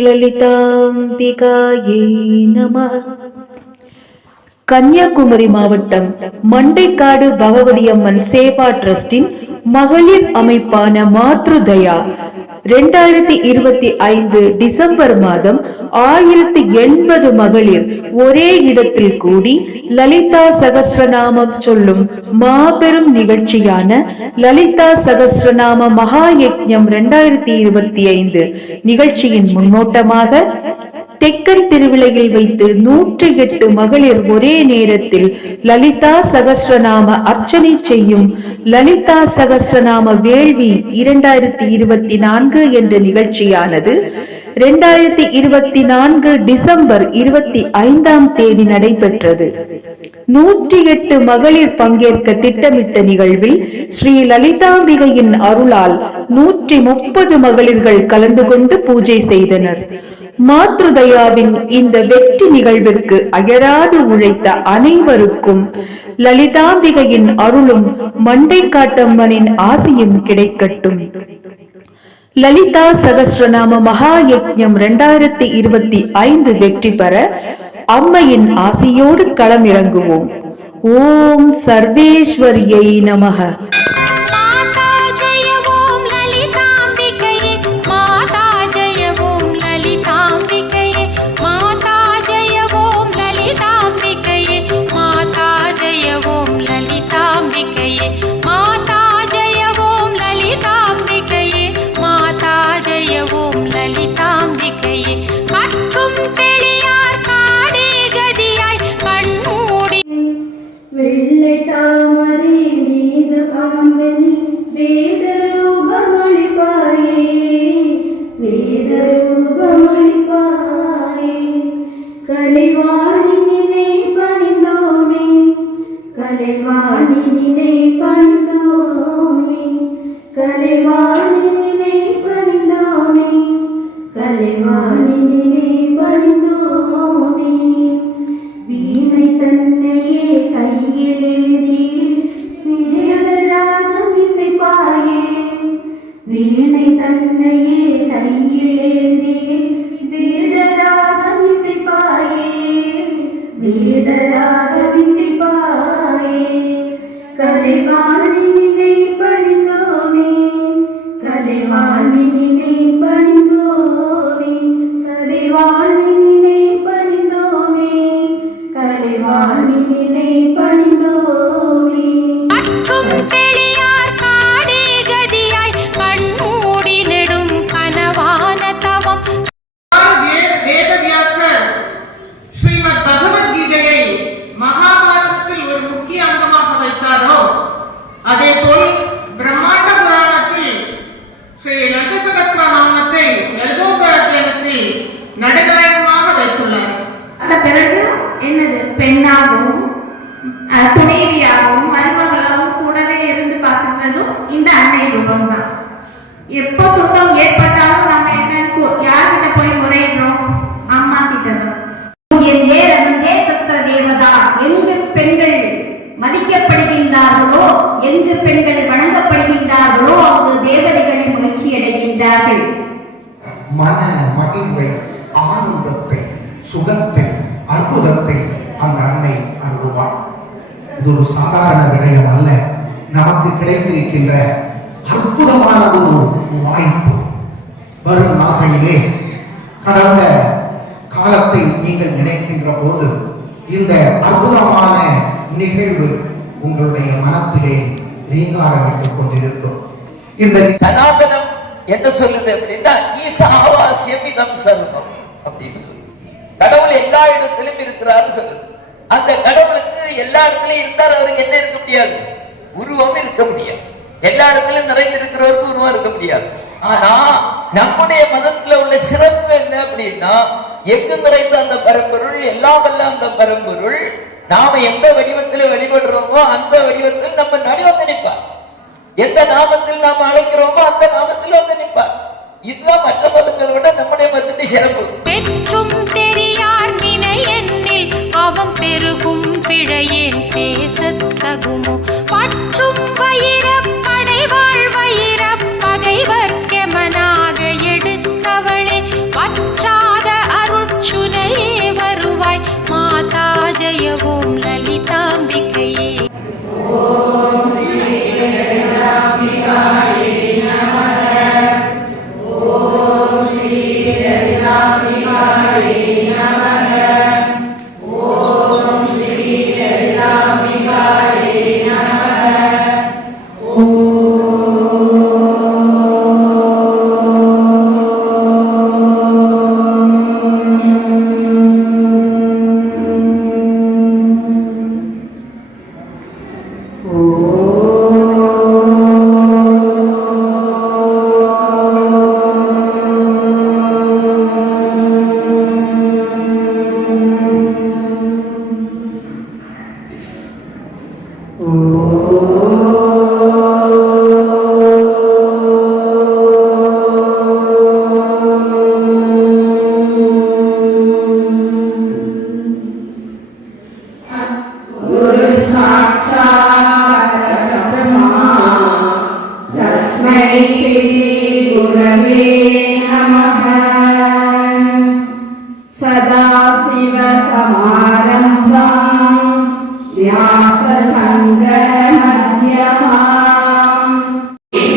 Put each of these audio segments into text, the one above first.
ஸ்ரீலலிதாம்பிகாயே நமः. கன்னியாகுமரி மாவட்டம் மண்டைக்காடு பகவதி அம்மன் சேவா டிரஸ்டின் மகளிர் அமைப்பான மாத்ருதயா 2025 டிசம்பர் மாதம் 1080 மகளிர் ஒரே இடத்தில் கூடி லலிதா சகஸ்ரநாமம் சொல்லும் மாபெரும் நிகழ்ச்சியான லலிதா சகஸ்ரநாம மகா யஜ்ஞம் 2025 நிகழ்ச்சியின் முன்னோட்டமாக தெக்கன் திருவிழையில் வைத்து 108 மகளிர் ஒரே நேரத்தில் லலிதா சகஸ்ரநாம அர்ச்சனை செய்யும் லலிதா சகஸ்ரநாம வேள்வி 2024 என்ற நிகழ்ச்சியானது 2024 டிசம்பர் 25ஆம் தேதி நடைபெற்றது. 108 மகளிர் பங்கேற்க திட்டமிட்ட நிகழ்வில் ஸ்ரீ லலிதாம்பிகையின் அருளால் 130 மகளிர்கள் கலந்து கொண்டு பூஜை செய்தனர். மாத்ருதயாவின் இந்த வெற்றி நிகழ்விற்கு அயராது உழைத்த அனைவருக்கும் லலிதாம்பிகையின் அருளும் மண்டைக்காட்டம்மனின் ஆசியும் கிடைக்கட்டும். லலிதா சகஸ்ரநாம மகா யஜ்ஞம் 2025 வெற்றி பெற அம்மையின் ஆசியோடு களமிறங்குவோம். ஓம் சர்வேஸ்வரியை நமः. பெண்ணாகவும் துணைவியாகவும் மருமகளாகவும் கூடவே இருந்து பார்க்கிறதும் இந்த அன்னை ரூபம் தான். எப்போ துன்பம் ஏற்பட்டாலும் நம்ம என்ன யார்கிட்ட போய் முறையிடுறோம்? அம்மா கிட்ட தான். தேவதா எங்கு பெண்கள் மதிக்கப்படுகின்றார்களோ, எங்கு பெண்கள் வணங்கப்படுகின்றார்களோ அங்கு தேவதைகள் மகிழ்ச்சி அடைகின்றார்கள். மன மகிழ்வை, ஆனந்தத்தை, சுகத்தை, அற்புதத்தை அந்த அன்னை அருள்வாள். இது ஒரு சாதாரண விடயம் அல்ல. நமக்கு கிடைத்திருக்கின்ற அற்புதமான ஒரு வாய்ப்பு. வரும் நாட்களிலே கடந்த காலத்தை நீங்கள் நினைக்கின்ற போது இந்த அற்புதமான நிகழ்வு உங்களுடைய மனத்திலே ரீங்காரமிட்டுக் கொண்டிருக்கும். இந்த சனாதனம் என்ன சொல்லுது அப்படின்னா ஈசாவாசியம் சர்வம் அப்படின்னு சொல்லுது. கடவுள் எல்லா இடத்திலும் இருக்கிறாரு சொல்லுது. அந்த கடவுளுக்கு எல்லா இடத்துலயும் இருந்தார், அவருக்கு என்ன இருக்க முடியாது? உருவம் இருக்க முடியாது. எல்லா இடத்திலும் நிறைந்திருக்கிறவருக்கு உருவம் இருக்க முடியாது. ஆனா நம்முடைய மதத்துல உள்ள சிறப்பு என்ன அப்படின்னா, எங்கு நிறைந்த அந்த பரம்பொருள், எல்லாம் வல்ல அந்த பரம்பொருள் நாம எந்த வடிவத்தில் வழிபடுறோமோ அந்த வடிவத்தில் நம்ம நடி வந்து நிற்பார். எந்த நாமத்தில் நாம அழைக்கிறோமோ அந்த நாமத்தில் வந்து நிற்பார். இதுதான் மற்ற மதங்களை விட நம்முடைய மதத்தின் சிறப்பு. பெற்றும் தெரியார் நினையெண்ணில் அவன் பெருகும் பிழையேன் பேசத் தகுமோ? பற்றும் வயிற படைவாழ் வயிற பகைவர் கெமனாக எடுத்தவளே பற்றா அடையவும் லலிதாம்பிகையே.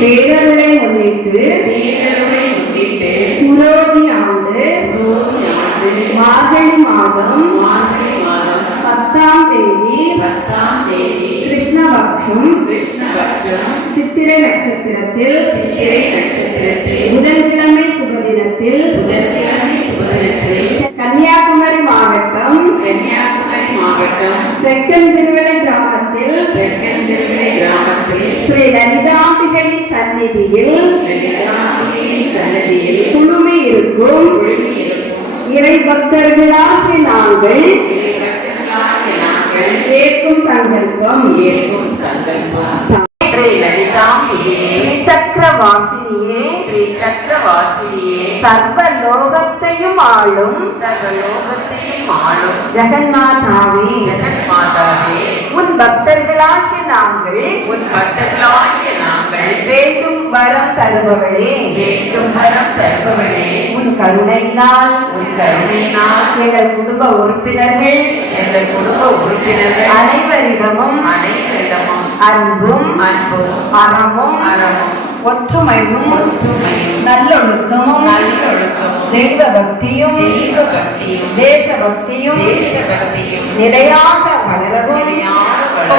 பேரருளை முன்னிட்டு புரோதி ஆண்டு மார்கழி மாதம் 10ஆம் தேதி கிருஷ்ணபக்ஷம் சித்திரை நட்சத்திரத்தில் புதன்கிழமை சுபதினத்தில் கன்னியாகுமரி மாவட்டம் தெக்கன் திருவிழை கிராமத்தில் ஸ்ரீ லலிதாம்பிகையின் சந்நிதியில் குழுமி இருக்கும் இறை பக்தர்களாகிய நாங்கள் ஏற்கும் சங்கல்பம் சக்கரவாசினியே சர்வலோகத்தையும் ஆளும் ஜெகன்மாதாவே உன் பக்தர்களாகிய நாங்கள் வேண்டும் வரம் தருபவளே உன் கருணையினால் எங்கள் குடும்ப உறுப்பினர்கள் அனைவரிடமும் அன்பும் அறமும் ஒற்றுமையும் நல்லொழுக்கமும் தெய்வ பக்தியும் தேசபக்தியும் நிலையாக வளரவும்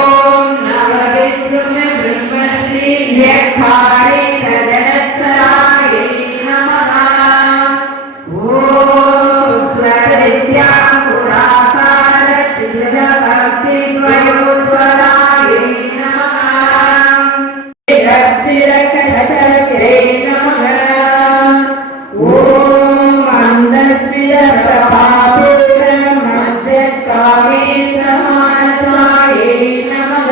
ஓம் நம பிரம்மஸ்ரீ யக்காரே ததனசராய நமஹ ஓம் ஸ்வரவித்யா புராகார திஜபக்தி த்வயோஸ்வராய நமஹ லக்ஷிரகடசரகிரே நமஹ ஓம் அந்தஸ்ய பிரபாபேர மஜ்ஜகாமே சமானசாய நமஹ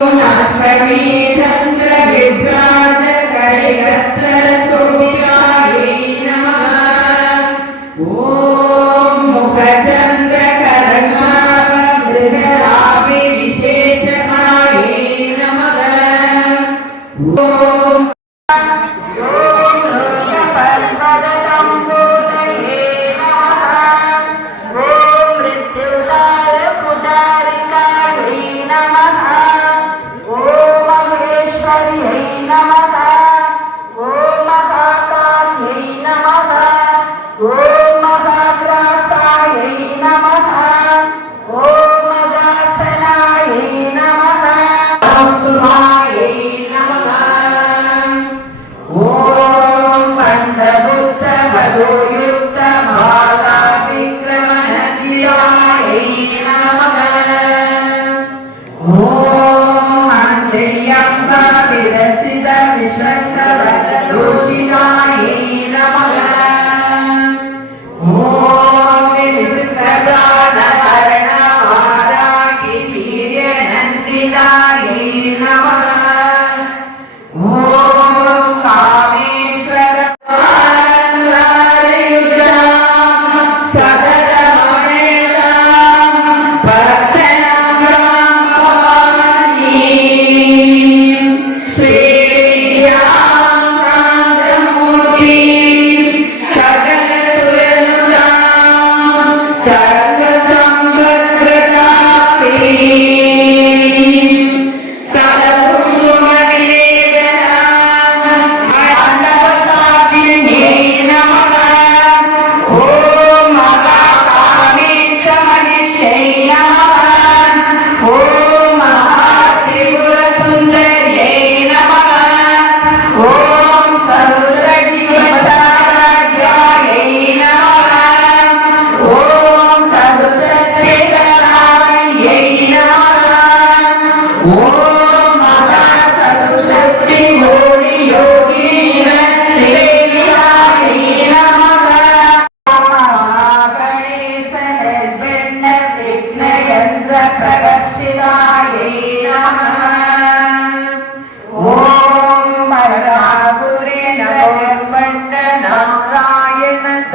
ஓம் அஸ்மவி சந்திர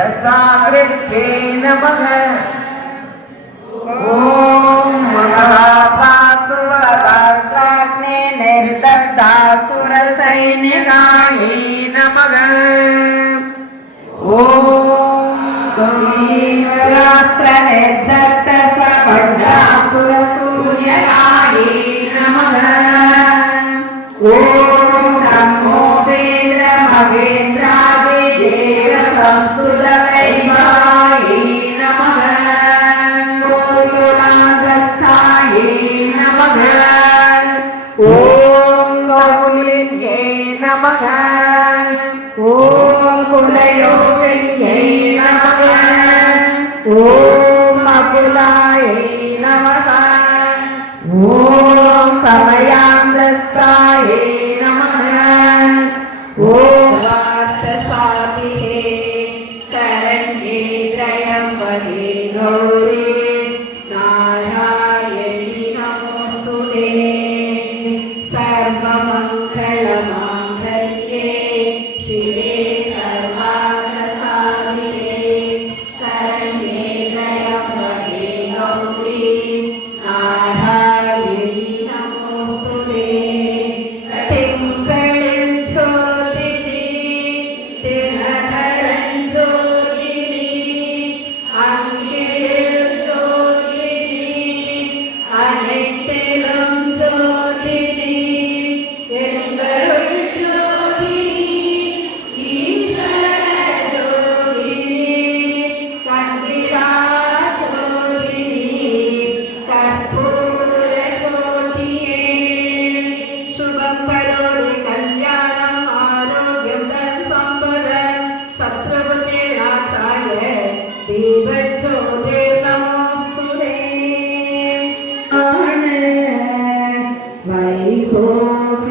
दशाकृत्ये नमः ॐ महाभासुराग्ने निर्दग्धासुरसैनिकायै नमः ॐ कवीश्वरास्त्रनिर्दग्धसपड्डासुरसूर्यकायै नमः ॐ नमो वेन्द्रमहेन्द्रादिदेव संस्तुतवैभवायै नमः ॐ नमः ॐ गौलिन्ये नमः ॐ कुलयोगिन्ये नमः ॐ अकुलायै नमः ॐ समयान्दस्तायै नमः ॐ वार्तसादिहे शरण्ये त्र्यम्बके गौरी नारायणी नमोऽस्तुते सर्वमङ्गलमाङ्गल्ये शिवे सर्वार्थसाधिके शरण्ये त्र्यम्बके गौरी नारायणी नमोऽस्तुते तिङ्गळिं ज्योतिनि तिलकरं ज्योतिनि अङ्गिरिं ज्योतिनि अनित्तिलं ज्योतिनि எங்களுள் ஜோதினி ஈஸ்வர ஜோதினி கந்திரா ஜோதினி கற்பூர ஜோதியே சுபம் கரோதி கல்யாணம் ஆரோக்கியம் தன் சம்பதம் சத்ருபதி ராஜாய தீப ஜோதி நமோஸ்துதே வைபோக